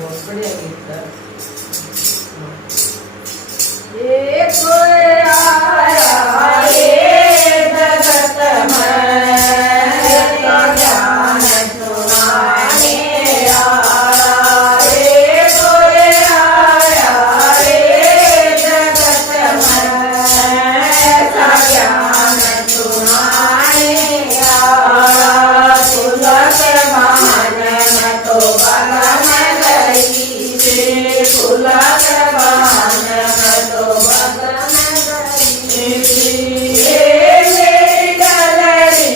बढ़िया गीत था। ये कोई आया ये जगत में ज्ञान सुनाने आया। ये कोई आया ये जगत में ज्ञान सुनाने आया। तुलस मान में तो बगन गई थी, तुलस मान में तो बगन गई थी। ये मेरी डलरी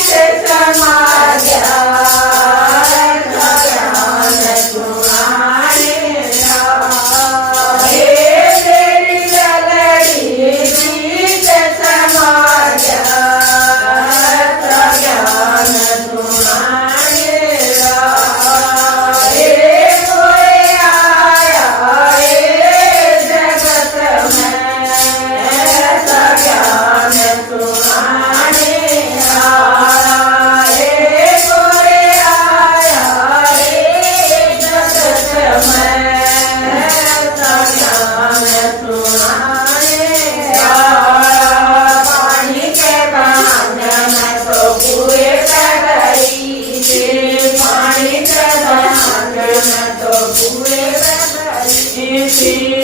से समा गया ज्ञान सुनाने आया। ये मेरी डलरी से समा गया ज्ञान सुनाने आया। ये कोई आया ये जगत में ज्ञान सुनाने आया। ये कोई आया ये जगत में ज्ञान सुनाने आया। पानी के बहाने में तो कुएं पे गई थी, पानी के बहाने में तो कुएं पे गई थी।